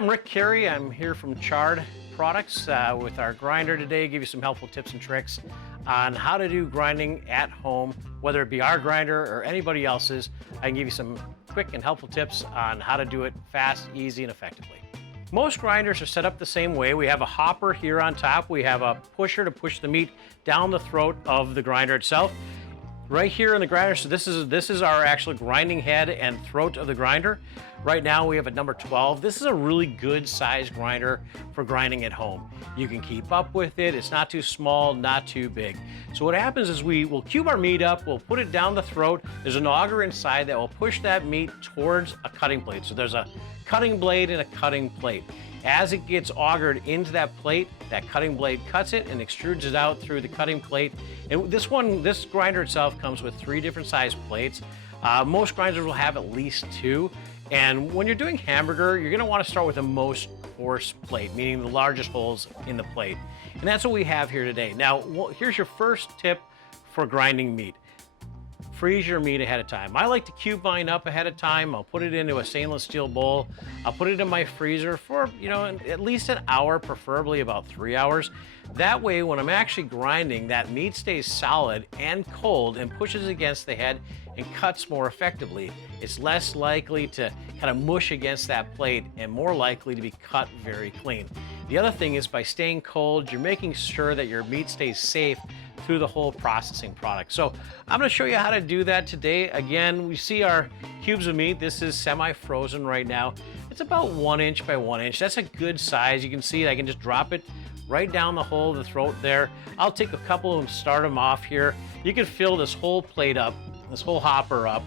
I'm Rick Carey. I'm here from Chard Products with our grinder today. Give you some helpful tips and tricks on how to do grinding at home, whether it be our grinder or anybody else's. I can give you some quick and helpful tips on how to do it fast, easy, and effectively. Most grinders are set up the same way. We have a hopper here on top. We have a pusher to push the meat down the throat of the grinder itself. Right here in the grinder, so this is our actual grinding head and throat of the grinder. Right now we have a number 12. This is a really good size grinder for grinding at home. You can keep up with it. It's not too small, not too big. So what happens is we'll cube our meat up, we'll put it down the throat. There's an auger inside that will push that meat towards a cutting plate. So there's a cutting blade and a cutting plate. As it gets augered into that plate, that cutting blade cuts it and extrudes it out through the cutting plate. And this grinder itself comes with 3 different size plates. Most grinders will have at least 2. And when you're doing hamburger, you're gonna wanna start with the most coarse plate, meaning the largest holes in the plate. And that's what we have here today. Now, here's your first tip for grinding meat. Freeze your meat ahead of time. I like to cube mine up ahead of time. I'll put it into a stainless steel bowl. I'll put it in my freezer for, at least an hour, preferably about 3 hours. That way, when I'm actually grinding, that meat stays solid and cold and pushes against the head and cuts more effectively. It's less likely to kind of mush against that plate and more likely to be cut very clean. The other thing is by staying cold, you're making sure that your meat stays safe through the whole processing product. So I'm gonna show you how to do that today. Again, we see our cubes of meat. This is semi-frozen right now. It's about 1 inch by 1 inch. That's a good size. You can see I can just drop it right down the hole of the throat there. I'll take a couple of them, start them off here. You can fill this whole plate up, this whole hopper up.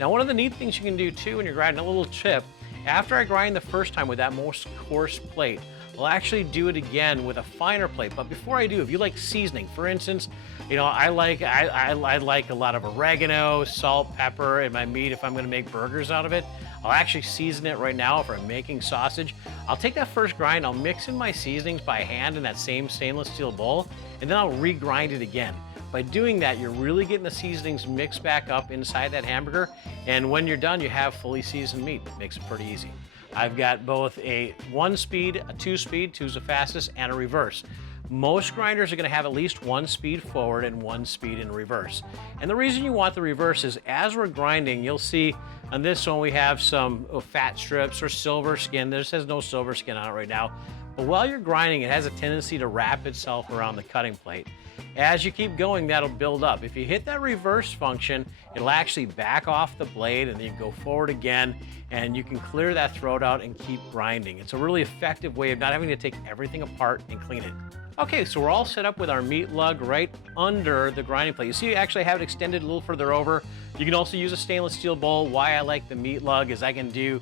Now, one of the neat things you can do too when you're grinding, a little tip, after I grind the first time with that most coarse plate, I'll actually do it again with a finer plate. But before I do, if you like seasoning, for instance, I like a lot of oregano, salt, pepper in my meat if I'm gonna make burgers out of it. I'll actually season it right now if I'm making sausage. I'll take that first grind, I'll mix in my seasonings by hand in that same stainless steel bowl, and then I'll regrind it again. By doing that, you're really getting the seasonings mixed back up inside that hamburger, and when you're done, you have fully seasoned meat. Makes it pretty easy. I've got both a 1-speed, a 2-speed, 2's the fastest, and a reverse. Most grinders are gonna have at least 1 speed forward and 1 speed in reverse. And the reason you want the reverse is as we're grinding, you'll see on this one we have some fat strips or silver skin. This has no silver skin on it right now. But while you're grinding, it has a tendency to wrap itself around the cutting plate. As you keep going, that'll build up. If you hit that reverse function, it'll actually back off the blade and then you go forward again and you can clear that throat out and keep grinding. It's a really effective way of not having to take everything apart and clean it. Okay, so we're all set up with our meat lug right under the grinding plate. You see, you actually have it extended a little further over. You can also use a stainless steel bowl. Why I like the meat lug is I can do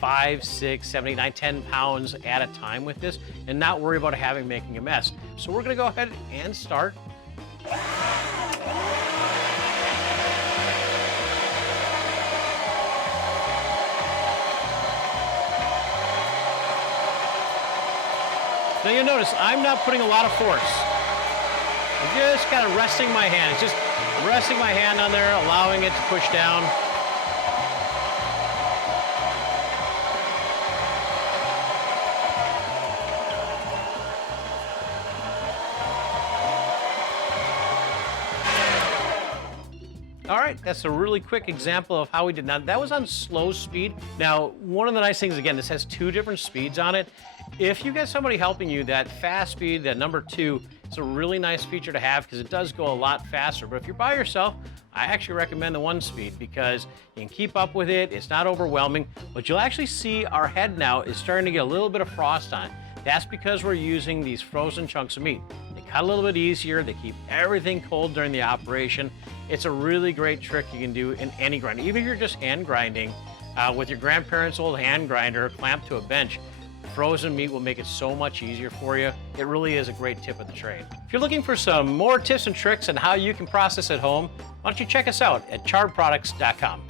5, 6, 7, 8, 9, 10 pounds at a time with this and not worry about making a mess. So we're gonna go ahead and start. Now you'll notice I'm not putting a lot of force. I'm just kind of resting my hand. It's just resting my hand on there, allowing it to push down. All right, that's a really quick example of how we did. Now, that was on slow speed. Now, one of the nice things, again, this has 2 different speeds on it. If you get somebody helping you, that fast speed, that number 2, it's a really nice feature to have because it does go a lot faster. But if you're by yourself, I actually recommend the 1 speed because you can keep up with it. It's not overwhelming, but you'll actually see our head now is starting to get a little bit of frost on it. That's because we're using these frozen chunks of meat. They cut a little bit easier. They keep everything cold during the operation. It's a really great trick you can do in any grinder. Even if you're just hand grinding with your grandparents' old hand grinder clamped to a bench, frozen meat will make it so much easier for you. It really is a great tip of the trade. If you're looking for some more tips and tricks on how you can process at home, why don't you check us out at chardproducts.com.